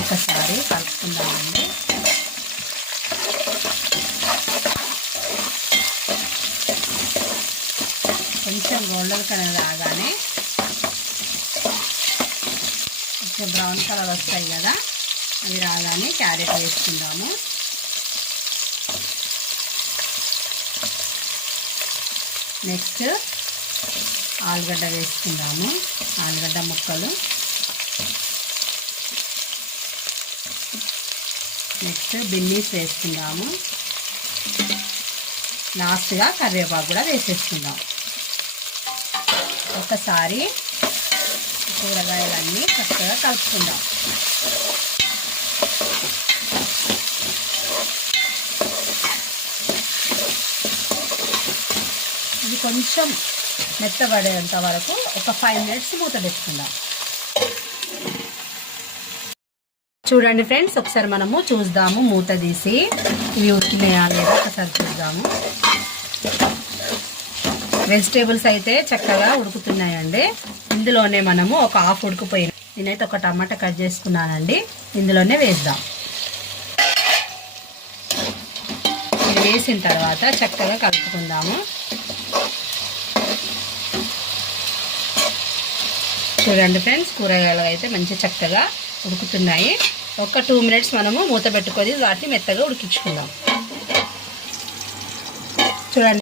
ఒకసారి కలుపుకుందామండి. కొంచెం golden colour రాగానే కొంచెం బ్రౌన్ కలర్ వస్తాయి కదా, అవి రాగానే క్యారెట్ వేసుకుందాము. నెక్స్ట్ ఆలుగడ్డ వేసుకుందాము. ఆలుగడ్డ ముక్కలు. నెక్స్ట్ బిన్నీస్ వేసుకుందాము. లాస్ట్గా కరివేపాకు కూడా వేసేసుకుందాం. ఒకసారి కూరగాయలన్నీ చక్కగా కలుపుకుందాం. ఇది కొంచెం మెత్తబడేంత వరకు ఒక 5 మినిట్స్ మూత పెట్టుకుందాం. చూడండి ఫ్రెండ్స్, ఒకసారి మనము చూద్దాము. మూత తీసి ఇవి ఉడికినాయా లేదా ఒకసారి చూద్దాము. వెజిటేబుల్స్ అయితే చక్కగా ఉడుకుతున్నాయండి. ఇందులోనే మనము ఒక హాఫ్ ఉడికిపోయిన నేనైతే ఒక టమాటా కట్ చేసుకున్నానండి, ఇందులోనే వేద్దాం. ఇది వేసిన తర్వాత చక్కగా కలుపుకుందాము. చూడండి ఫ్రెండ్స్, కూరగాయలు అయితే మంచి చక్కగా ఉడుకుతున్నాయి. ఒక 2 మినిట్స్ మనము మూత పెట్టుకొని వాటిని మెత్తగా ఉడికించుకుందాం. చూడండి.